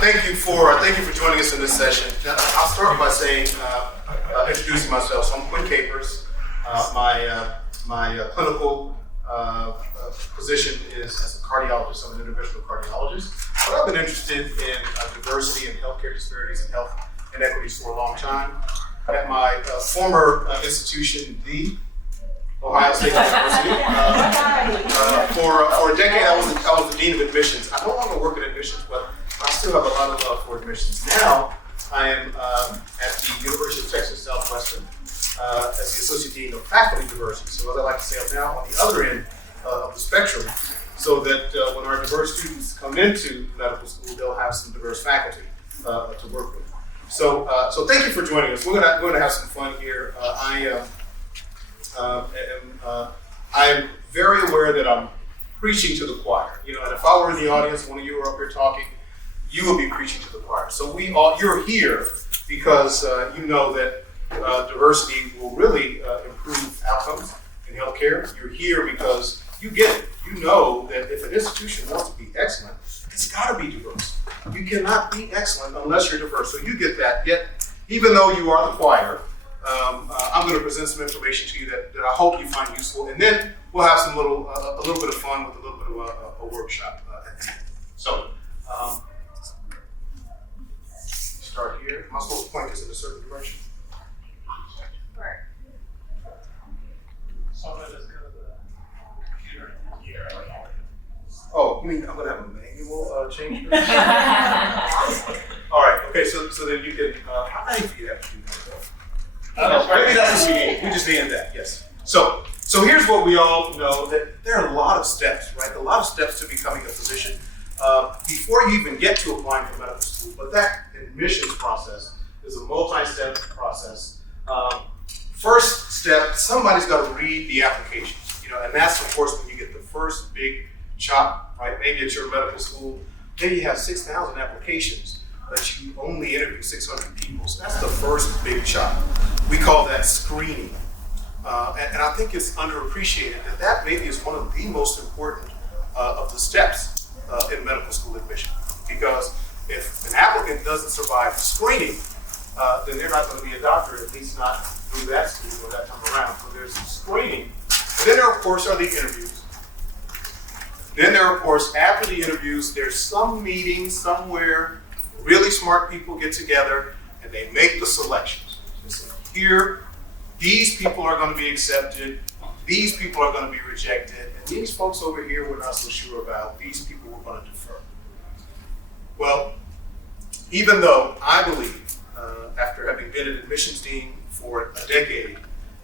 thank you for joining us in this session. I'll start by saying, introducing myself. So I'm Quinn Capers. My clinical position is as a cardiologist. I'm an interventional cardiologist. But I've been interested in diversity and healthcare disparities and health inequities for a long time. At my former institution, the Ohio State University. For a decade, I was the dean of admissions. I no longer work in admissions, but I still have a lot of love for admissions. Now, I am at the University of Texas Southwestern as the associate dean of faculty diversity. So, as I like to say, I'm now on the other end of the spectrum, so that when our diverse students come into medical school, they'll have some diverse faculty to work with. So thank you for joining us. We're gonna have some fun here. I'm very aware that I'm preaching to the choir. You know, and if I were in the audience, one of you were up here talking, you would be preaching to the choir. So you're here because you know that diversity will really improve outcomes in healthcare. You're here because you get it. You know that if an institution wants to be excellent, it's got to be diverse. You cannot be excellent unless you're diverse. So you get that. Yet, even though you are the choir, I'm going to present some information to you that I hope you find useful, and then we'll have some a little bit of fun with a little bit of a workshop at the end. So, start here. Am I supposed to point this in a certain direction? Right. So I'm going to just go to the computer. Yeah. Oh, you mean I'm going to have a manual change? All right. Okay. So that you can. How many of you have to do that? Maybe that's what we need. We just needed that. Yes. So here's what we all know, that there are a lot of steps, right? A lot of steps to becoming a physician before you even get to applying for medical school. But that admissions process is a multi-step process. First step, somebody's got to read the applications, you know, and that's of course when you get the first big chop, right? Maybe at your medical school, maybe you have 6,000 applications, but you only interview 600 people. So that's the first big chop. We call that screening. And I think it's underappreciated that maybe is one of the most important of the steps in medical school admission. Because if an applicant doesn't survive screening, then they're not going to be a doctor, at least not through that school or that time around. So there's screening. And then there, of course, are the interviews. Then there, of course, after the interviews, there's some meeting somewhere, really smart people get together and they make the selections. Here, these people are going to be accepted, these people are going to be rejected, and these folks over here we're not so sure about, these people we're going to defer. Well, even though I believe, after having been an admissions dean for a decade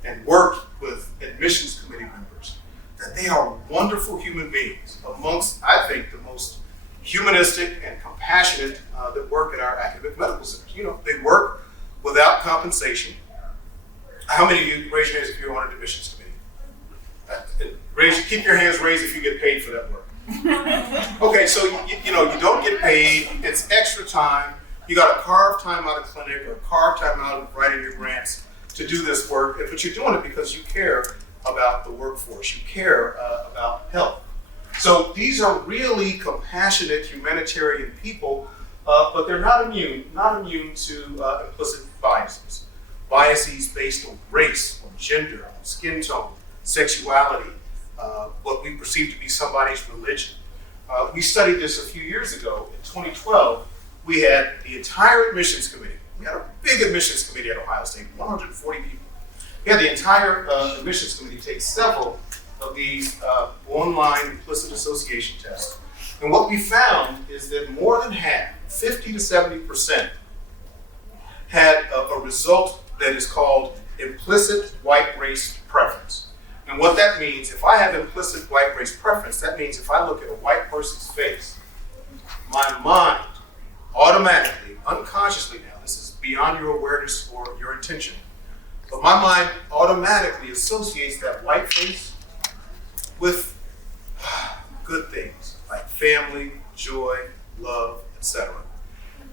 and worked with admissions committee members, that they are wonderful human beings, amongst, I think, the most humanistic and compassionate that work in our academic medical centers. You know, they work without compensation. How many of you, raise your hands if you're on an admissions committee? Keep your hands raised if you get paid for that work. Okay, so you don't get paid, it's extra time. You got to carve time out of clinic or carve time out of writing your grants to do this work, but you're doing it because you care about the workforce, you care about health. So these are really compassionate humanitarian people, but they're not immune to implicit biases. Biases based on race, on gender, on skin tone, sexuality, what we perceive to be somebody's religion. We studied this a few years ago. In 2012, we had the entire admissions committee. We had a big admissions committee at Ohio State, 140 people. We had the entire admissions committee take several of these online implicit association tests. And what we found is that more than half, 50 to 70%, had a result that is called implicit white race preference. And what that means, if I have implicit white race preference, that means if I look at a white person's face, my mind automatically, unconsciously now, this is beyond your awareness or your intention, but my mind automatically associates that white face with good things like family, joy, love, etc.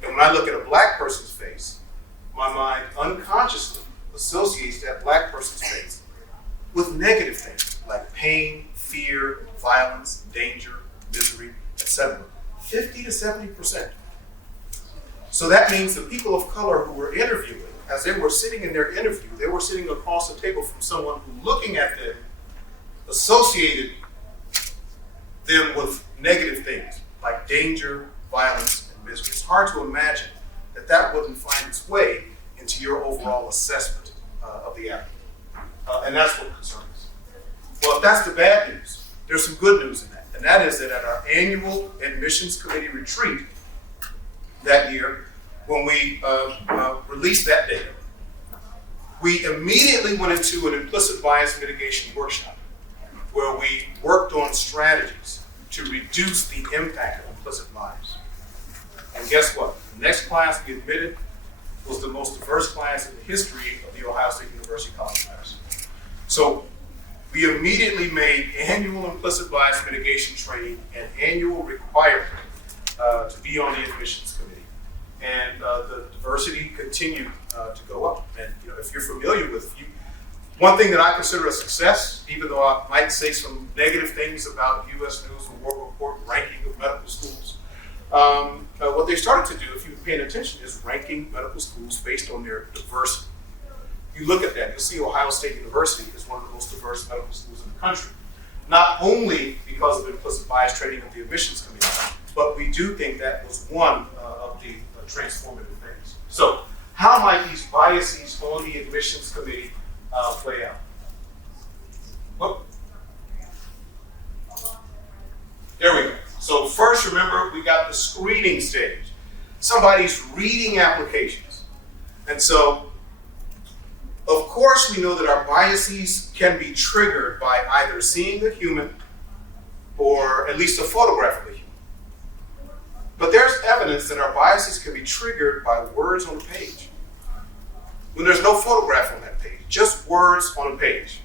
And when I look at a black person's face, my mind unconsciously associates that black person's face with negative things like pain, fear, violence, danger, misery, etc. 50 to 70%. So that means the people of color who were interviewing, as they were sitting in their interview, they were sitting across the table from someone who, looking at them, associated them with negative things like danger, violence, and misery. It's hard to imagine that that wouldn't find its way into your overall assessment of the applicant. And that's what concerns us. Well, if that's the bad news, there's some good news in that. And that is that at our annual admissions committee retreat that year, when we released that data, we immediately went into an implicit bias mitigation workshop where we worked on strategies to reduce the impact of implicit bias. And guess what? The next class we admitted was the most diverse class in the history of the Ohio State University College of Medicine. So we immediately made annual implicit bias mitigation training an annual requirement to be on the admissions committee. And the diversity continued to go up. And if you're familiar with one thing that I consider a success, even though I might say some negative things about U.S. News and World Report ranking of medical schools, what they started to do, if you're paying attention, is ranking medical schools based on their diversity. If you look at that, you'll see Ohio State University is one of the most diverse medical schools in the country. Not only because of implicit bias training of the admissions committee, but we do think that was one of the transformative things. So, how might these biases on the admissions committee play out? Oh. There we go. So first, remember, we got the screening stage. Somebody's reading applications. And so, of course, we know that our biases can be triggered by either seeing a human or at least a photograph of a human. But there's evidence that our biases can be triggered by words on a page. When there's no photograph on that page, just words on a page.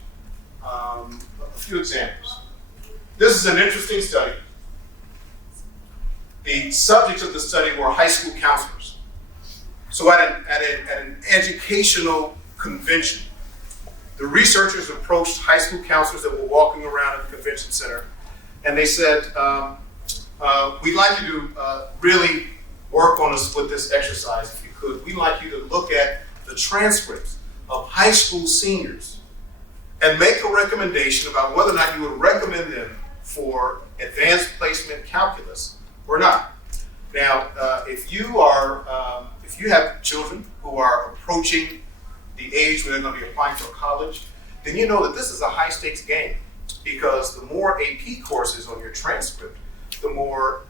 A few examples. This is an interesting study. The subjects of the study were high school counselors. So at an educational convention, the researchers approached high school counselors that were walking around in the convention center, and they said, we'd like you to really work on us with this exercise if you could. We'd like you to look at the transcripts of high school seniors and make a recommendation about whether or not you would recommend them for advanced placement calculus or not. Now, if you have children who are approaching the age where they're going to be applying to a college, then you know that this is a high stakes game, because the more AP courses on your transcript, the more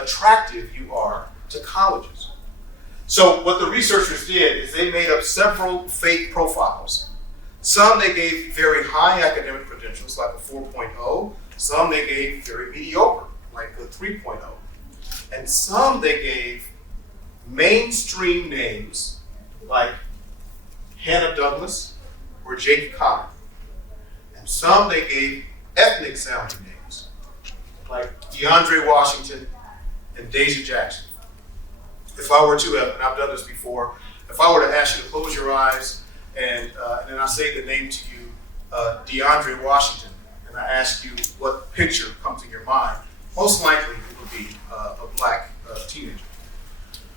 attractive you are to colleges. So what the researchers did is they made up several fake profiles. Some they gave very high academic credentials, like a 4.0. Some they gave very mediocre, like a 3.0. And some they gave mainstream names, like Hannah Douglas or Jake Connor. And some they gave ethnic sounding names, like DeAndre Washington and Deja Jackson. If I were to have, and I've done this before, if I were to ask you to close your eyes and then I say the name to you, DeAndre Washington, and I ask you what picture comes in your mind, most likely it would be a black teenager.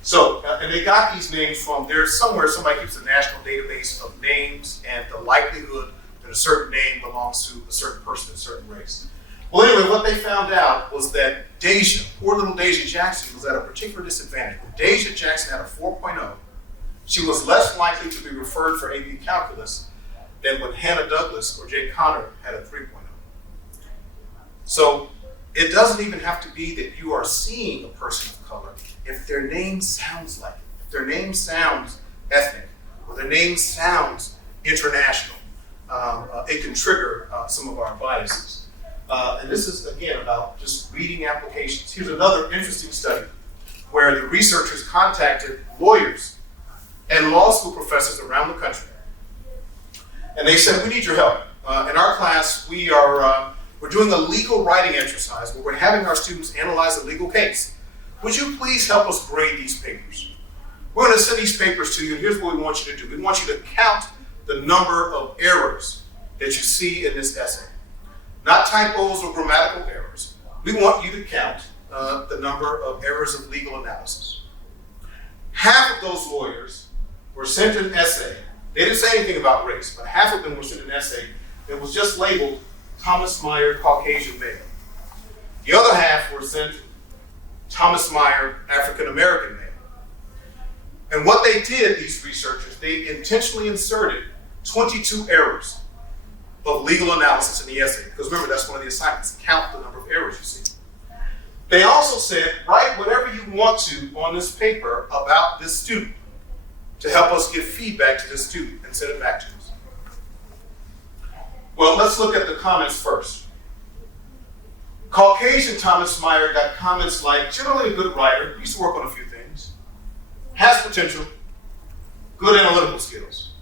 So, and they got these names from, there's somewhere somebody keeps a national database of names and the likelihood that a certain name belongs to a certain person, a certain race. Well, anyway, what they found out was that Deja, poor little Deja Jackson, was at a particular disadvantage. When Deja Jackson had a 4.0, she was less likely to be referred for AP Calculus than when Hannah Douglas or Jake Connor had a 3.0. So it doesn't even have to be that you are seeing a person of color. If their name sounds like it, if their name sounds ethnic, or their name sounds international, it can trigger some of our biases. And this is, again, about just reading applications. Here's another interesting study where the researchers contacted lawyers and law school professors around the country. And they said, we need your help. In our class, we're doing a legal writing exercise where we're having our students analyze a legal case. Would you please help us grade these papers? We're going to send these papers to you, and here's what we want you to do. We want you to count the number of errors that you see in this essay. Not typos or grammatical errors. We want you to count the number of errors of legal analysis. half of those lawyers were sent an essay. They didn't say anything about race, but half of them were sent an essay that was just labeled Thomas Meyer, Caucasian male. The other half were sent Thomas Meyer, African American male. And what they did, these researchers, they intentionally inserted 22 errors of legal analysis in the essay. Because remember, that's one of the assignments, count the number of errors you see. They also said, write whatever you want to on this paper about this student to help us give feedback to this student and send it back to us. Well, let's look at the comments first. Caucasian Thomas Meyer got comments like, generally a good writer, used to work on a few things, has potential, good analytical skills.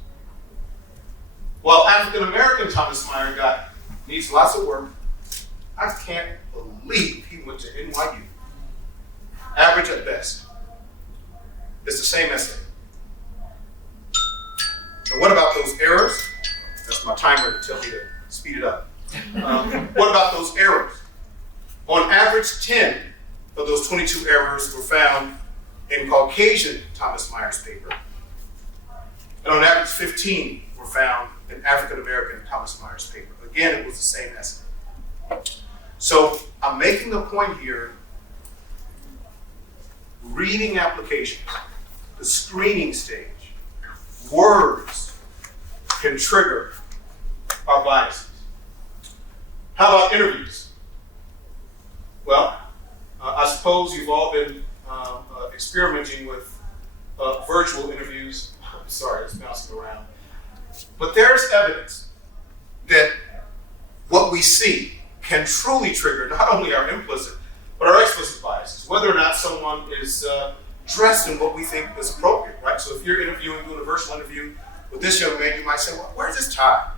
While African American Thomas Meyer got, needs lots of work, I can't believe he went to NYU. Average at best. It's the same essay. And what about those errors? That's my timer to tell me to speed it up. What about those errors? On average, 10 of those 22 errors were found in Caucasian Thomas Meyer's paper. And on average, 15 were found in African American Thomas Meyer's paper. Again, it was the same essay. So I'm making a point here, reading applications, the screening stage, words can trigger our biases. How about interviews? Well, I suppose you've all been experimenting with virtual interviews. I'm sorry, it's bouncing around. But there's evidence that what we see can truly trigger not only our implicit, but our explicit biases, whether or not someone is dressed in what we think is appropriate, right? So if you're doing a virtual interview with this young man, you might say, well, where's his tie?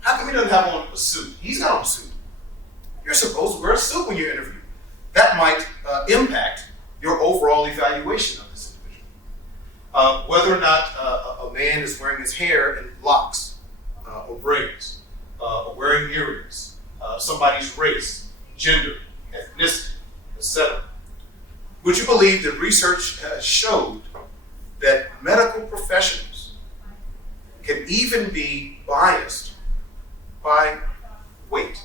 How come he doesn't have on a suit? He's got on a suit. You're supposed to wear a suit when you interview. That might impact your overall evaluation of this individual. Whether or not a man is wearing his hair in locks or braids, or wearing earrings, somebody's race, gender, ethnicity, etc. Would you believe that research has showed that medical professionals can even be biased by weight?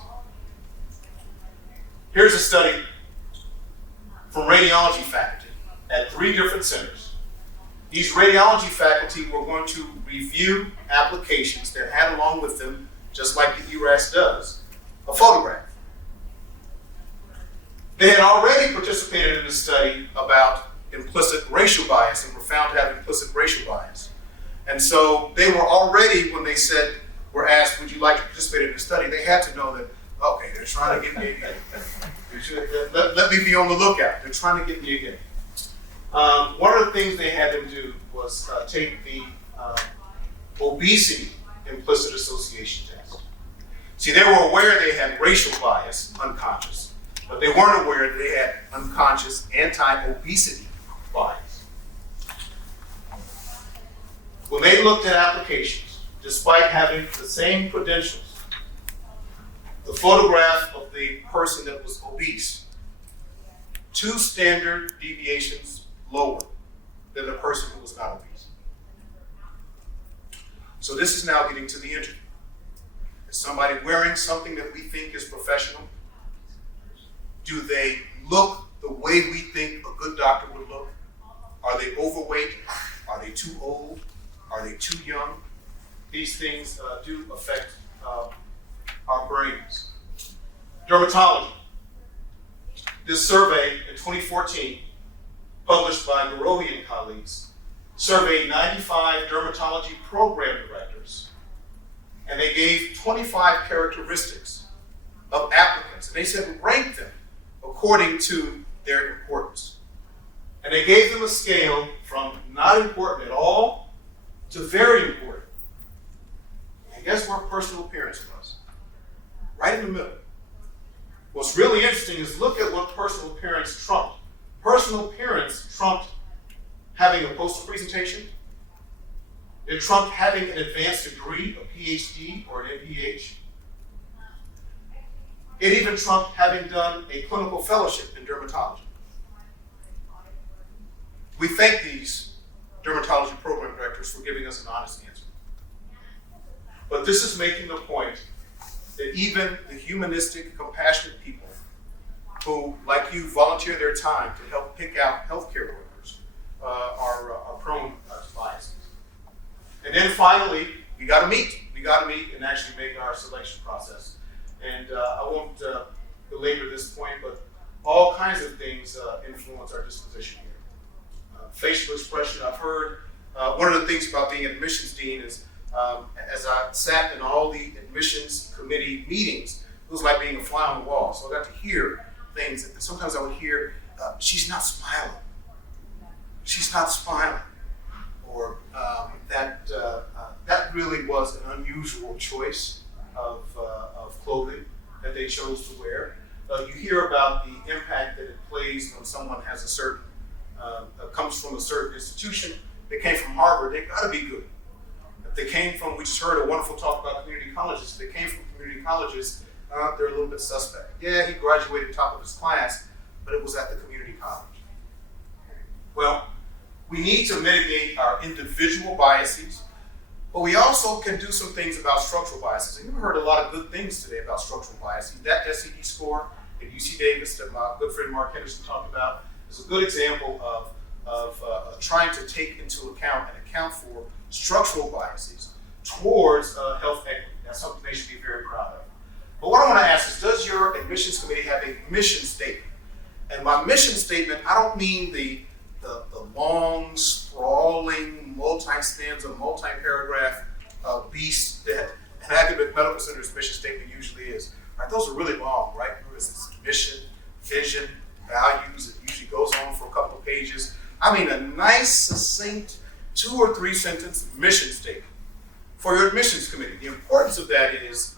Here's a study from radiology faculty at 3 different centers. These radiology faculty were going to review applications that had along with them, just like the ERAS does, a photograph. They had already participated in a study about implicit racial bias and were found to have implicit racial bias. And so they were already, when they were asked, would you like to participate in the study, they had to know that, okay, they're trying to get me again. Let me be on the lookout. They're trying to get me again. One of the things they had them do was take the obesity implicit association test. See, they were aware they had racial bias, unconscious, but they weren't aware that they had unconscious anti-obesity bias. When they looked at applications, despite having the same credentials, the photograph of the person that was obese, 2 standard deviations lower than the person who was not obese. So this is now getting to the interview. Is somebody wearing something that we think is professional? Do they look the way we think a good doctor would look? Are they overweight? Are they too old? Are they too young? These things do affect our brains. Dermatology. This survey in 2014, published by Garohi and colleagues, surveyed 95 dermatology program directors, and they gave 25 characteristics of applicants, and they said rank them according to their importance. And they gave them a scale from not important at all to very important. And guess what personal appearance was? Right in the middle. What's really interesting is look at what personal appearance trumped. Personal appearance trumped having a poster presentation. It trumped having an advanced degree, a PhD or an MPH. It even trumped having done a clinical fellowship in dermatology. We thank these dermatology program directors for giving us an honest answer. But this is making the point that even the humanistic, compassionate people who, like you, volunteer their time to help pick out healthcare workers are prone to biases. And then finally, we got to meet. We got to meet and actually make our selection process. And I won't belabor this point, but all kinds of things influence our disposition here. Facial expression, I've heard. One of the things about being an admissions dean is, as I sat in all the admissions committee meetings, it was like being a fly on the wall. So I got to hear things. And sometimes I would hear, she's not smiling. She's not smiling. Or that really was an unusual choice of clothing that they chose to wear. You hear about the impact that it plays when someone has a certain, comes from a certain institution. They came from Harvard, they gotta be good. If they came from, we just heard a wonderful talk about community colleges. If they came from community colleges, they're a little bit suspect. Yeah, he graduated top of his class, but it was at the community college. Well, we need to mitigate our individual biases, but we also can do some things about structural biases. And you've heard a lot of good things today about structural biases. That SAT score at UC Davis that my good friend Mark Henderson talked about is a good example of trying to take into account and account for structural biases towards health equity. That's something they should be very proud of. But what I want to ask is, does your admissions committee have a mission statement? And by mission statement, I don't mean the long, sprawling, multi-stanza, multi-paragraph beast that an academic medical center's mission statement usually is. Right? Those are really long, right? There's mission, vision, values. It usually goes on for a couple of pages. I mean, a nice, succinct 2 or 3 sentence mission statement for your admissions committee. The importance of that is,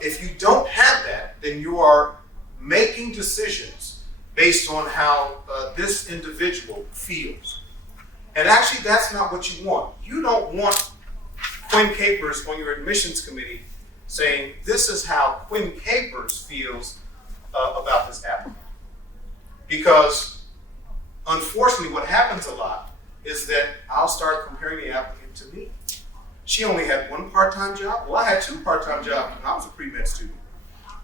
if you don't have that, then you are making decisions based on how this individual feels. And actually, that's not what you want. You don't want Quinn Capers on your admissions committee saying, this is how Quinn Capers feels about this applicant. Because unfortunately, what happens a lot is that I'll start comparing the applicant to me. She only had 1 part-time job. Well, I had 2 part-time jobs when I was a pre-med student.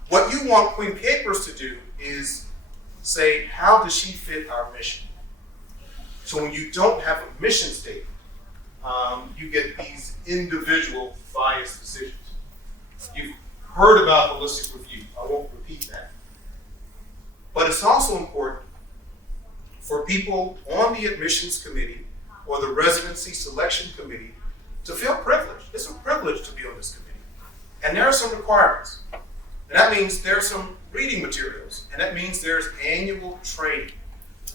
What you want Quinn Capers to do is say, how does she fit our mission? So when you don't have a mission statement, you get these individual biased decisions. You've heard about holistic review. I won't repeat that. But it's also important for people on the admissions committee or the residency selection committee to feel privileged. It's a privilege to be on this committee. And there are some requirements. And that means there's some reading materials. And that means there's annual training.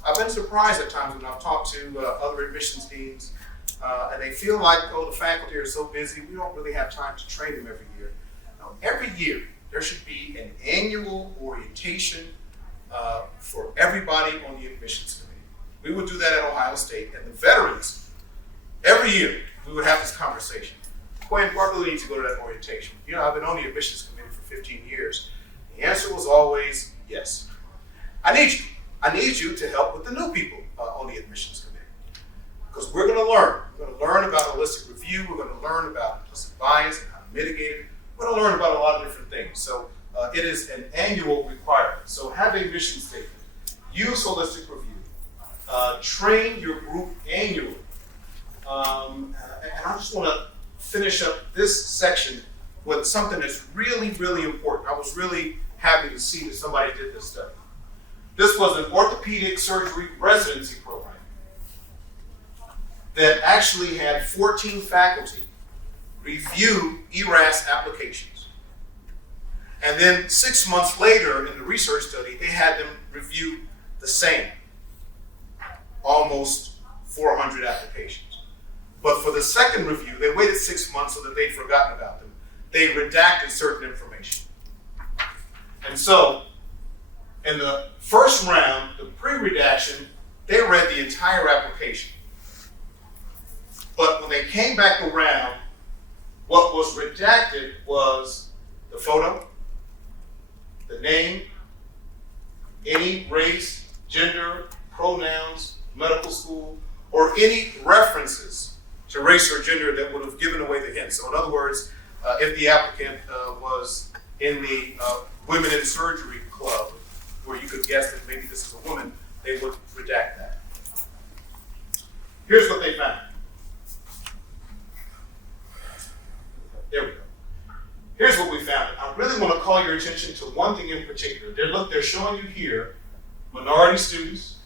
I've been surprised at times when I've talked to other admissions deans, and they feel like, oh, the faculty are so busy, we don't really have time to train them every year. No, every year, there should be an annual orientation for everybody on the admissions committee. We would do that at Ohio State, and the veterans, every year, we would have this conversation. Quinn, why do we need to go to that orientation? You know, I've been on the admissions committee for 15 years. The answer was always yes. I need you. I need you to help with the new people on the admissions committee. Because we're going to learn. We're going to learn about holistic review. We're going to learn about implicit bias and how to mitigate it. We're going to learn about a lot of different things. So it is an annual requirement. So have a mission statement. Use holistic review. Train your group annually. And I just want to finish up this section with something that's really, really important. I was really happy to see that somebody did this study. This was an orthopedic surgery residency program that actually had 14 faculty review ERAS applications. And then 6 months later in the research study, they had them review the same, almost 400 applications. But for the second review, they waited 6 months so that they'd forgotten about them. They redacted certain information. And so, in the first round, the pre-redaction, they read the entire application. But when they came back around, what was redacted was the photo, the name, any race, gender, pronouns, medical school, or any references to race or gender that would have given away the hint. So in other words, if the applicant was in the women in surgery club, where you could guess that maybe this is a woman, they would redact that. Here's what they found. There we go. Here's what we found. I really want to call your attention to one thing in particular. They're showing you here minority students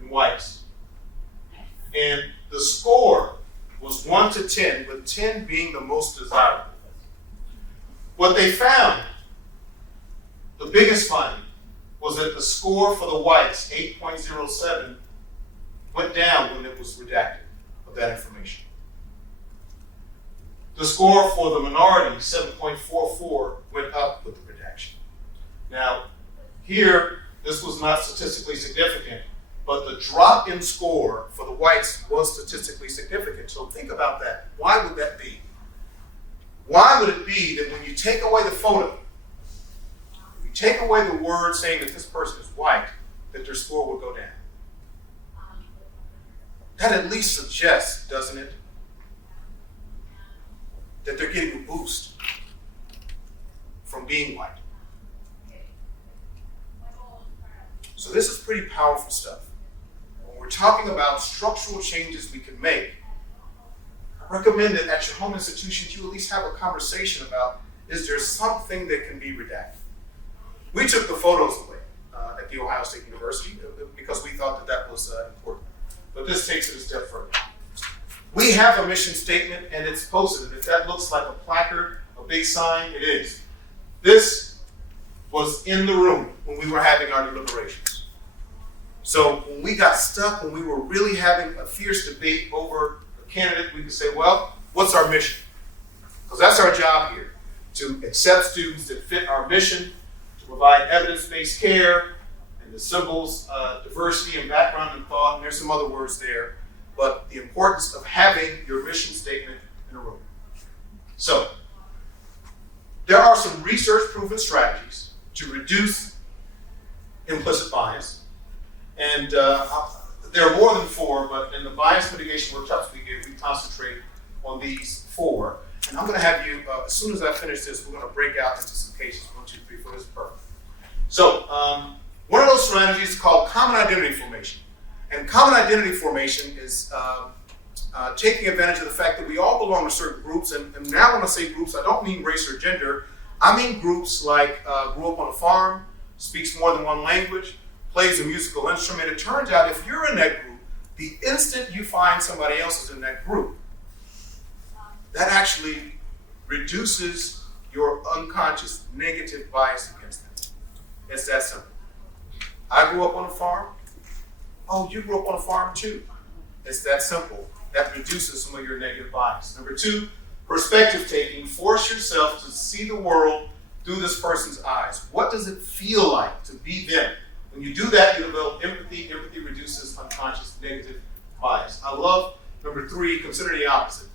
and whites. And the score was 1 to 10, with 10 being the most desirable. What they found, the biggest finding, was that the score for the whites, 8.07, went down when it was redacted of that information. The score for the minority, 7.44, went up with the redaction. Now, here, this was not statistically significant, but the drop in score for the whites was statistically significant. So think about that. Why would that be? Why would it be that when you take away the photo, you take away the word saying that this person is white, that their score will go down? That at least suggests, doesn't it, that they're getting a boost from being white. So this is pretty powerful stuff. When we're talking about structural changes we can make, I recommend that at your home institutions you at least have a conversation about, is there something that can be redacted? We took the photos away at The Ohio State University because we thought that that was important. But this takes it a step further. We have a mission statement and it's posted, and if that looks like a placard, a big sign, it is. This was in the room when we were having our deliberations. So when we got stuck, when we were really having a fierce debate over a candidate, we could say, well, what's our mission? Because that's our job here, to accept students that fit our mission, to provide evidence-based care, and the symbols, diversity and background and thought, and there's some other words there, but the importance of having your mission statement in a room. So, there are some research-proven strategies to reduce implicit bias, and there are more than 4, but in the bias mitigation workshops we give, we concentrate on these 4. And I'm going to have you, as soon as I finish this, we're going to break out into some cases. 1, 2, 3, 4, this is perfect. So, one of those strategies is called common identity formation. And common identity formation is taking advantage of the fact that we all belong to certain groups. And now when I say groups, I don't mean race or gender. I mean groups like grew up on a farm, speaks more than one language, plays a musical instrument. It turns out if you're in that group, the instant you find somebody else is in that group, that actually reduces your unconscious negative bias against them. It's that simple. I grew up on a farm. Oh, you grew up on a farm too. It's that simple. That reduces some of your negative bias. Number 2, perspective taking. Force yourself to see the world through this person's eyes. What does it feel like to be them? When you do that, you develop empathy. Empathy reduces unconscious negative bias. I love number 3, consider the opposite.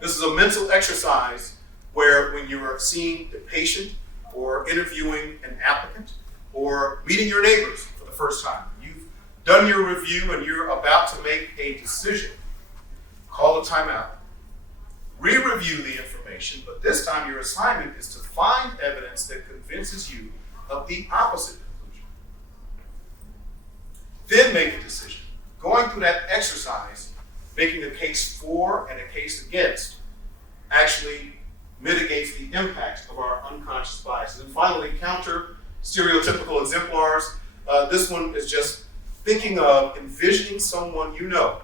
This is a mental exercise where when you're seeing the patient or interviewing an applicant or meeting your neighbors for the first time, you've done your review and you're about to make a decision, call a timeout, re-review the information, but this time your assignment is to find evidence that convinces you of the opposite conclusion. Then make a decision. Going through that exercise, making a case for and a case against, actually mitigates the impact of our unconscious biases. And finally, counter stereotypical exemplars. This one is just thinking of envisioning someone you know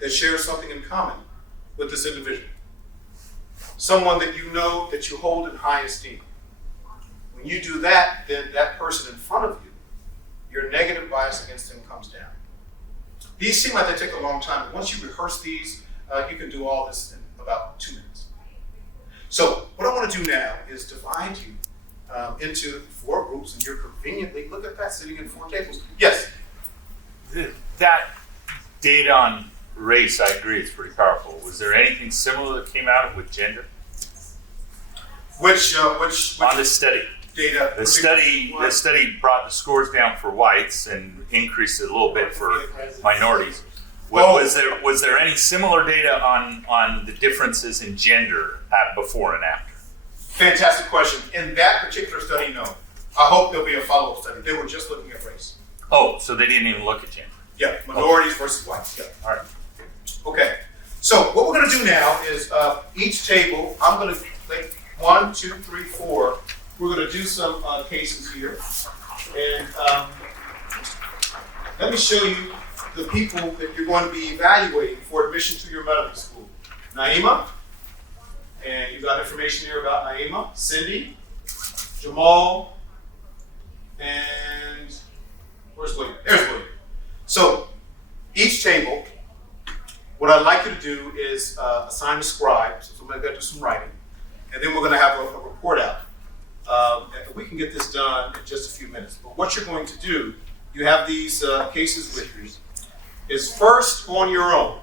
that shares something in common with this individual. Someone that you know that you hold in high esteem. When you do that, then that person in front of you, your negative bias against them comes down. These seem like they take a long time, but once you rehearse these, you can do all this in about 2 minutes. So what I want to do now is divide you into 4 groups, and you're conveniently, look at that, sitting in 4 tables. Yes? That data on race, I agree, it's pretty powerful. Was there anything similar that came out with gender? Which on this study? data. The study brought the scores down for whites and increased it a little bit for minorities. Was there any similar data on the differences in gender before and after? Fantastic question. In that particular study, no. I hope there'll be a follow-up study. They were just looking at race. Oh, so they didn't even look at gender. Yeah, minorities versus whites. Yeah. All right. Okay. So what we're going to do now is each table, I'm going to like 1, 2, 3, 4. We're going to do some cases here. And let me show you the people that you're going to be evaluating for admission to your medical school. Naima, and you got information here about Naima, Cindy, Jamal, and where's William? There's William. So each table, what I'd like you to do is assign a scribe, so somebody's got to do some writing, and then we're going to have a report out. And we can get this done in just a few minutes. But what you're going to do, you have these cases with you, is first on your own.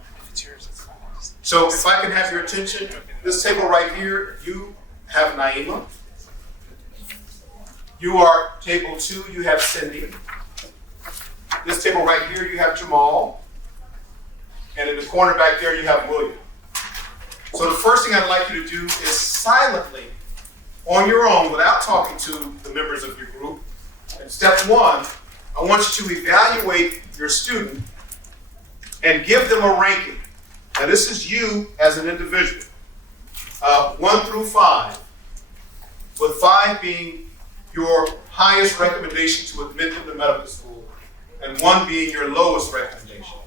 So if I can have your attention, this table right here, you have Naima. You are table 2, you have Cindy. This table right here, you have Jamal. And in the corner back there, you have William. So the first thing I'd like you to do is silently, on your own, without talking to the members of your group. And step 1, I want you to evaluate your student and give them a ranking. Now this is you as an individual. 1 through 5. With 5 being your highest recommendation to admit them to medical school, and 1 being your lowest recommendation.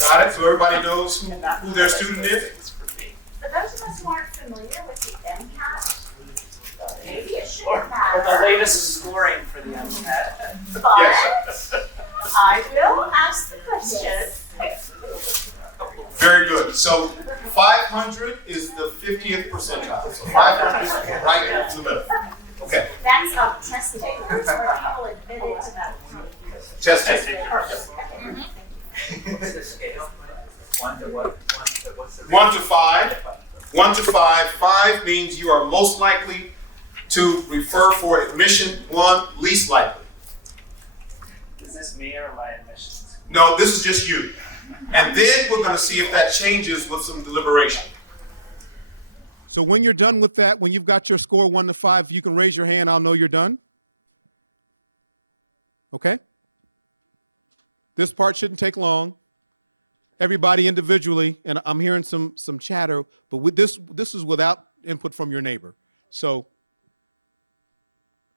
Got it? So everybody knows who their student is? For those of us who aren't familiar with the MCAT, maybe it should Or matter. the latest scoring for the MCAT. But Yes. I will ask the question. Very good. So 500 is the 50th percentile. So 500 is right in the middle. Okay. That's not testing or people admitted to that. Testing. Perfect. What's the scale? 1 to what? What's the 1 to 5. 1 to 5. 5 means you are most likely to refer for admission. 1, least likely. Is this me or my admissions? No, this is just you. And then we're going to see if that changes with some deliberation. So when you're done with that, when you've got your score 1 to 5, you can raise your hand. I'll know you're done. Okay? This part shouldn't take long. Everybody individually, and I'm hearing some chatter, but with this is without input from your neighbor. So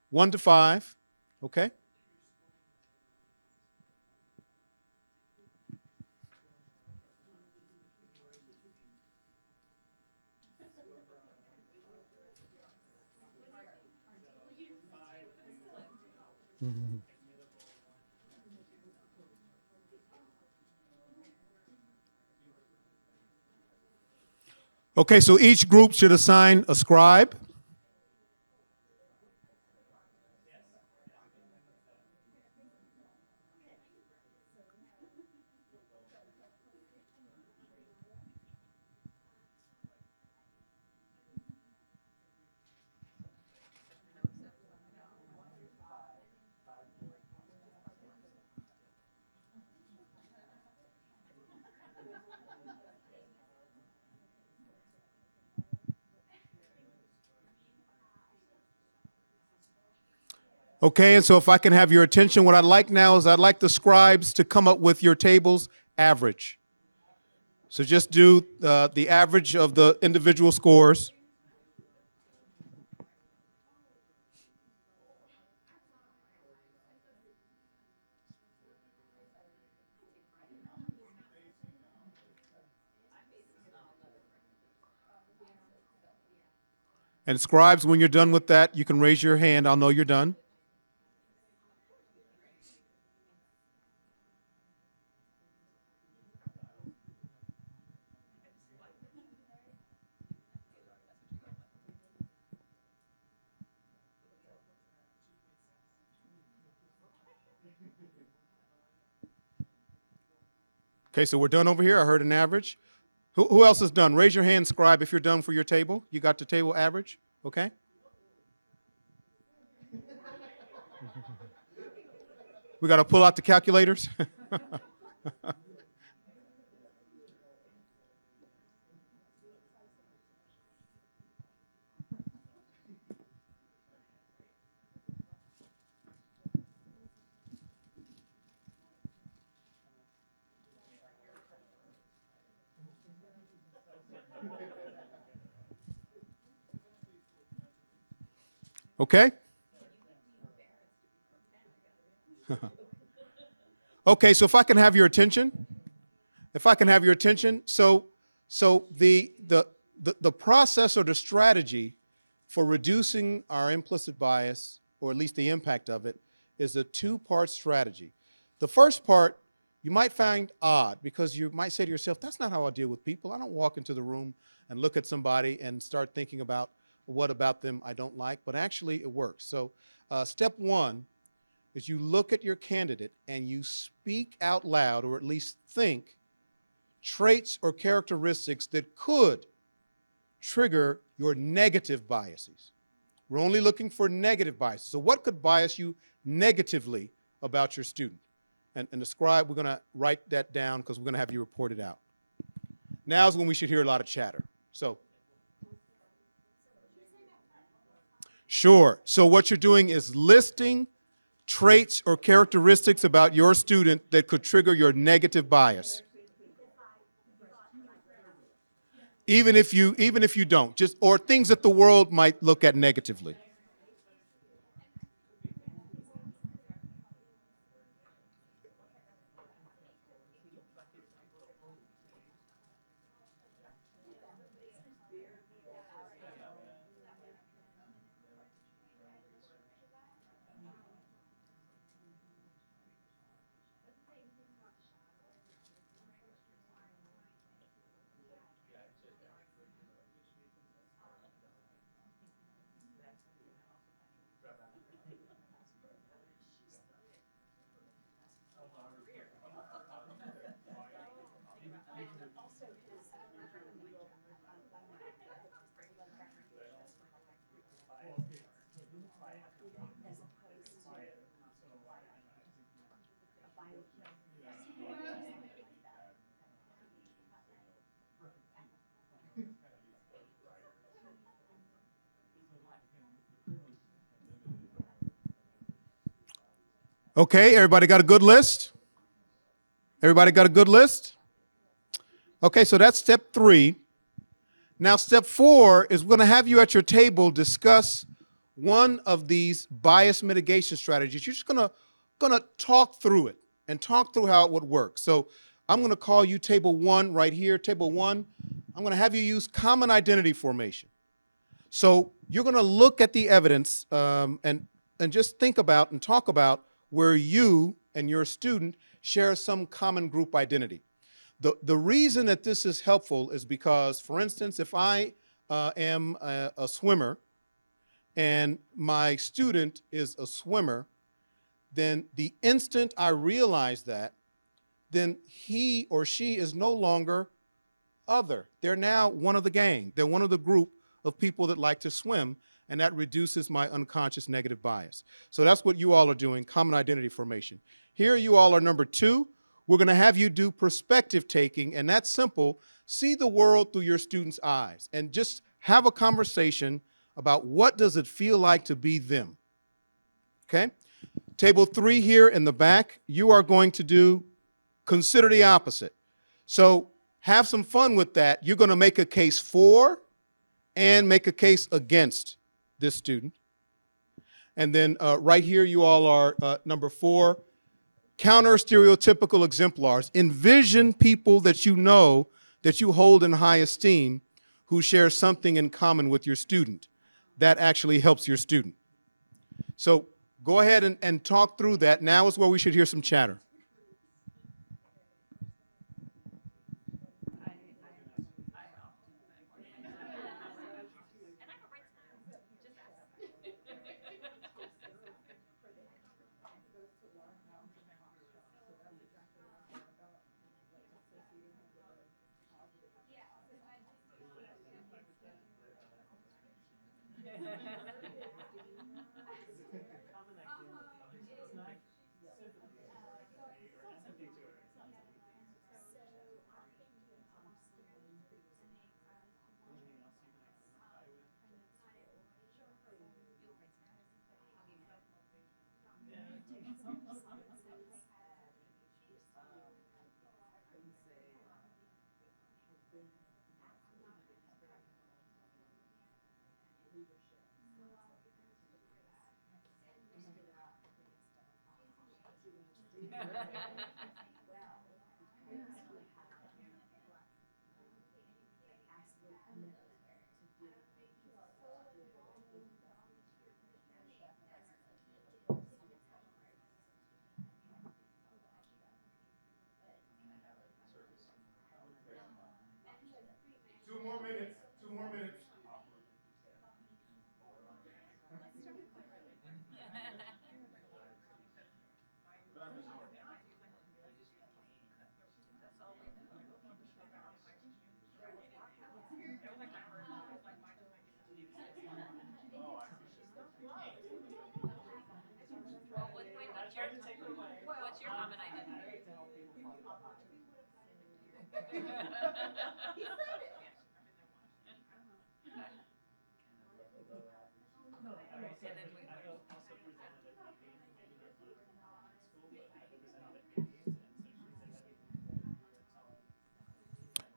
1 to 5, okay? Okay, so each group should assign a scribe. Okay, and so if I can have your attention, what I'd like now is I'd like the scribes to come up with your table's average. So just do the average of the individual scores. And scribes, when you're done with that, you can raise your hand. I'll know you're done. Okay, so we're done over here. I heard an average. Who else is done? Raise your hand, scribe, if you're done for your table. You got the table average? Okay. We got to pull out the calculators. Okay? Okay, so if I can have your attention, so the process or the strategy for reducing our implicit bias, or at least the impact of it, is a two-part strategy. The first part you might find odd because you might say to yourself, that's not how I deal with people. I don't walk into the room and look at somebody and start thinking about what about them I don't like, but actually it works. So step one is you look at your candidate and you speak out loud, or at least think, traits or characteristics that could trigger your negative biases. We're only looking for negative biases. So what could bias you negatively about your student? And the scribe, we're going to write that down because we're going to have you report it out. Now is when we should hear a lot of chatter. So, sure. So what you're doing is listing traits or characteristics about your student that could trigger your negative bias. Even if you don't, just or things that the world might look at negatively. Okay, everybody got a good list? Everybody got a good list? Okay, so that's step 3. Now, step 4 is we're going to have you at your table discuss one of these bias mitigation strategies. You're just going to talk through it and talk through how it would work. So I'm going to call you table 1 right here. Table 1, I'm going to have you use common identity formation. So you're going to look at the evidence and just think about and talk about where you and your student share some common group identity. The reason that this is helpful is because, for instance, if I am a swimmer and my student is a swimmer, then the instant I realize that, then he or she is no longer other. They're now one of the gang. They're one of the group of people that like to swim, and that reduces my unconscious negative bias. So that's what you all are doing, common identity formation. Here you all are number 2. We're going to have you do perspective taking, and that's simple. See the world through your students' eyes and just have a conversation about what does it feel like to be them, okay? Table 3 here in the back, you are going to do consider the opposite. So have some fun with that. You're going to make a case for and make a case against this student. And then right here, you all are number 4, counter stereotypical exemplars. Envision people that you know that you hold in high esteem who share something in common with your student. That actually helps your student. So go ahead and talk through that. Now is where we should hear some chatter. Two more minutes. 2 more minutes. What's your common identity?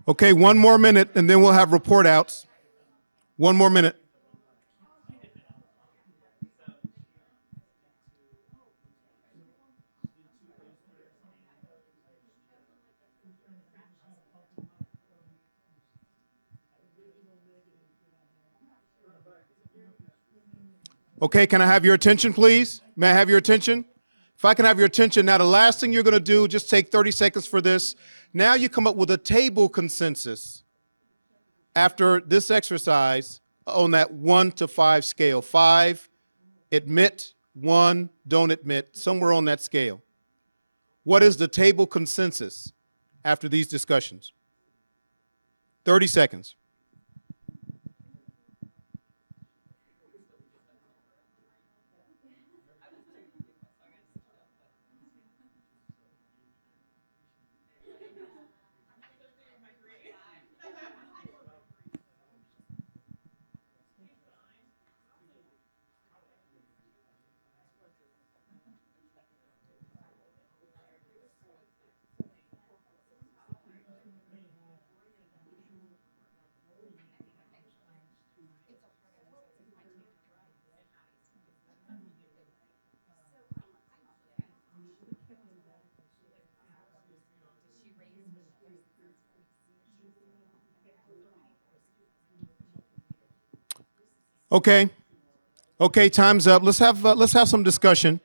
Okay, 1 more minute, and then we'll have report outs. 1 more minute. Okay, can I have your attention, please? May I have your attention? If I can have your attention. Now, the last thing you're going to do, just take 30 seconds for this. Now you come up with a table consensus after this exercise on that 1 to 5 scale. 5, admit; 1, don't admit, somewhere on that scale. What is the table consensus after these discussions? 30 seconds. Okay. Okay, time's up. Let's have some discussion.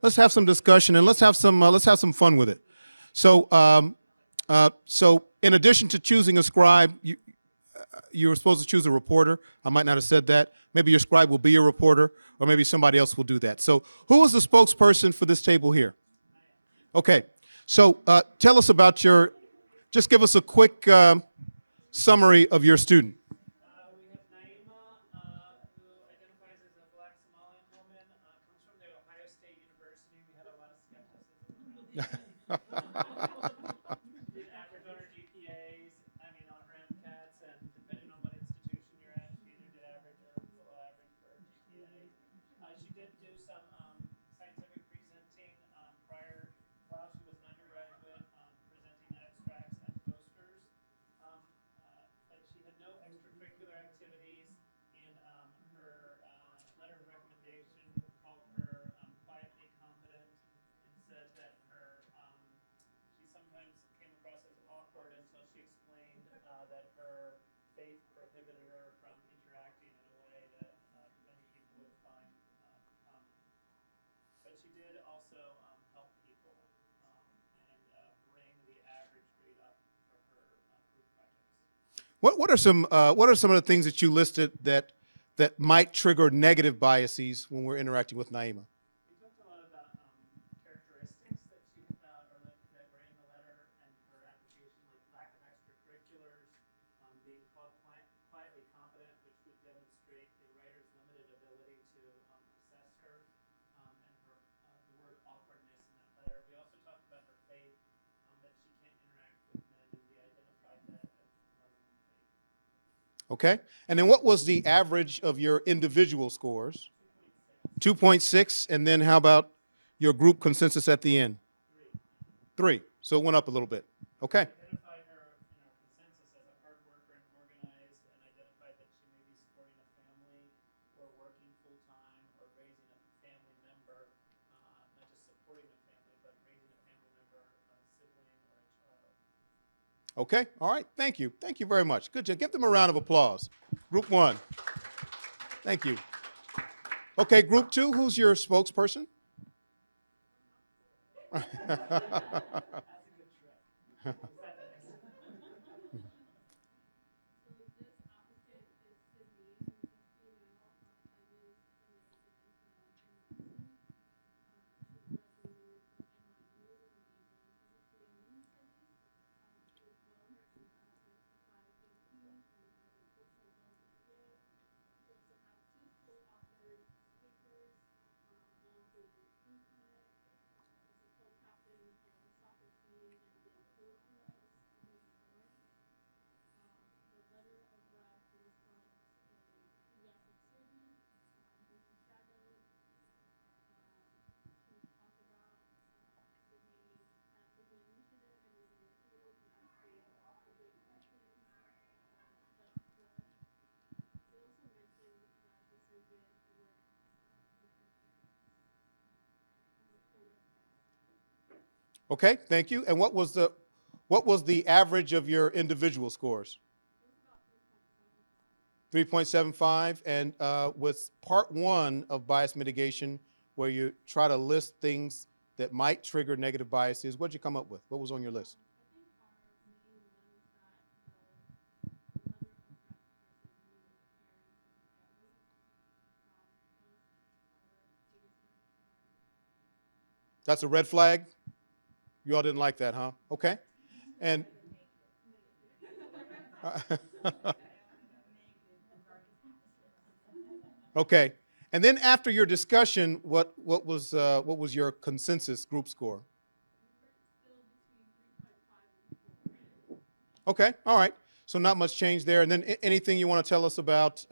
Let's have some discussion, and let's have some fun with it. So in addition to choosing a scribe, you were supposed to choose a reporter. I might not have said that. Maybe your scribe will be a reporter, or maybe somebody else will do that. So who is the spokesperson for this table here? Okay. So tell us about just give us a quick summary of your student. We have Naima, who identifies as a Black Somalian woman, comes from the Ohio State University. We had a lot of skepticism around did average on her GPAs, on her MCATs, and depending on what institution you're at, she either did average or below average for her GPA. She did do some scientific presenting prior, while she was an undergraduate, presenting abstracts and posters. But she had no extracurricular activities, and her letter of recommendation called her quietly competent, and said that she sometimes came across as awkward until she explained that her faith prohibited her from interacting in a way that many people would find common. But she did also help people and bring the average grade up for her group projects. What are some of the things that you listed that might trigger negative biases when we're interacting with Naima? We talked a lot about characteristics that she that were in the letter and her application, like lack of extracurriculars, being called quietly competent, which would demonstrate the writer's Okay. And then what was the average of your individual scores? 2.6. And then how about your group consensus at the end? 3. So it went up a little bit. Okay. Identified her in our consensus as a hard worker and organized, and identified that she may be supporting a family or working full time or raising a family member, not just supporting a family, but raising a family member, a sibling, or a child. Okay. All right. Thank you. Thank you very much. Good job. Give them a round of applause. Group 1. Thank you. Okay. Group 2, who's your spokesperson? Okay, thank you. And what was the average of your individual scores? 3.75. And with part 1 of bias mitigation, where you try to list things that might trigger negative biases, what did you come up with? What was on your list? That's a red flag? You all didn't like that, huh? Okay. And okay. And then after your discussion, what was your consensus group score? Okay. All right. So not much change there. And then anything you want to tell us about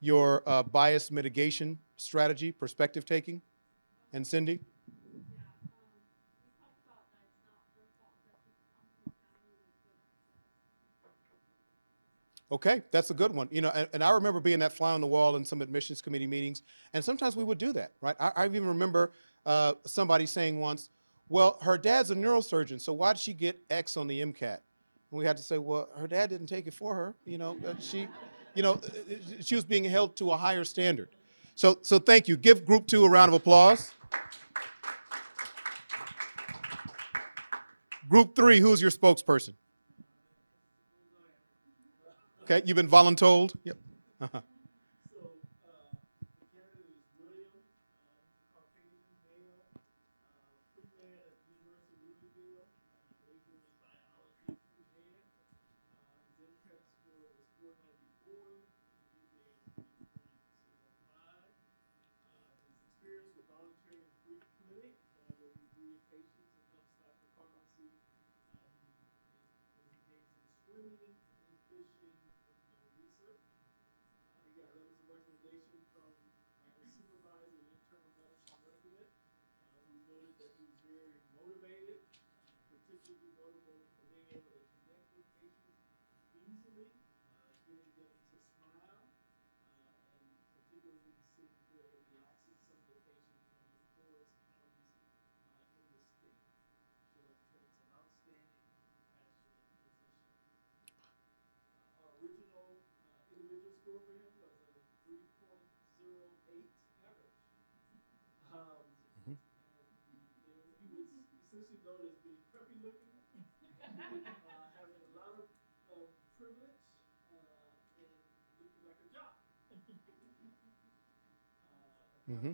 your bias mitigation strategy, perspective taking, and Cindy? Okay, that's a good one. You know, and I remember being that fly on the wall in some admissions committee meetings, and sometimes we would do that, right? I even remember somebody saying once, well, her dad's a neurosurgeon, so why did she get X on the MCAT? And we had to say, well, her dad didn't take it for her. She was being held to a higher standard. So thank you. Give group 2 a round of applause. Group 3, who's your spokesperson? Okay, you've been voluntold? Yep. Mm-hmm.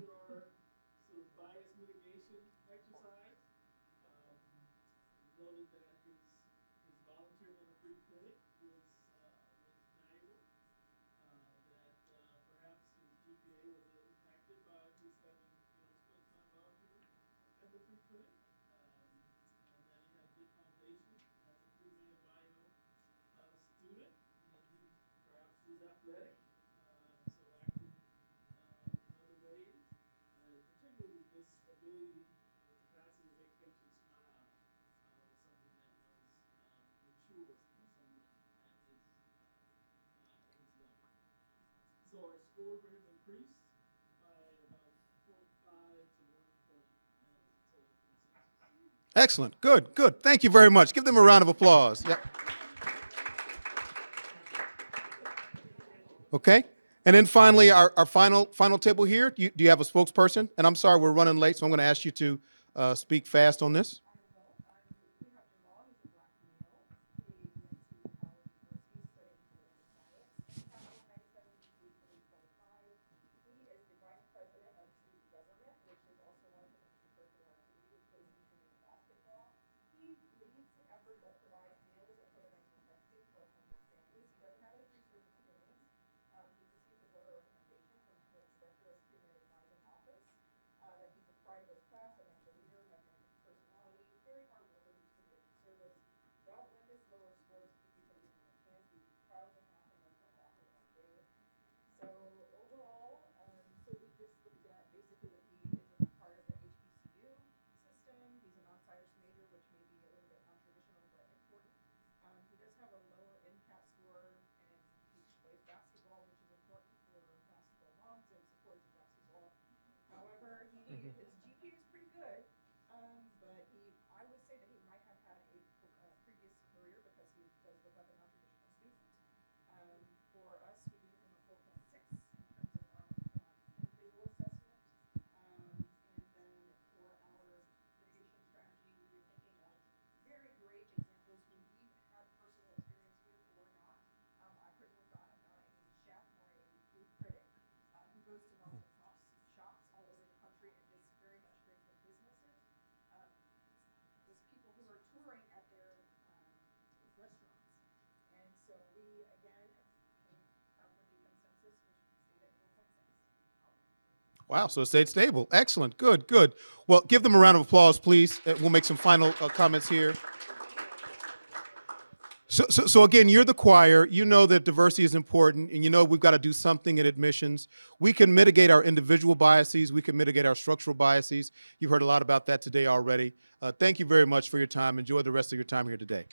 way, so acting in other ways, and particularly this ability or capacity to make patients smile was something that was mature for someone at his level. So our score for him increased by about 0.5 to 1 point as total consensus. Excellent. Good, good. Thank you very much. Give them a round of applause. Yep. Okay. And then finally, our final table here. Do you have a spokesperson? And I'm sorry, we're running late, so I'm going to ask you to speak fast on this. Wow, so it stayed stable. Excellent. Good, good. Well, give them a round of applause, please. We'll make some final comments here. So again, you're the choir. You know that diversity is important, and you know we've got to do something in admissions. We can mitigate our individual biases. We can mitigate our structural biases. You've heard a lot about that today already. Thank you very much for your time. Enjoy the rest of your time here today.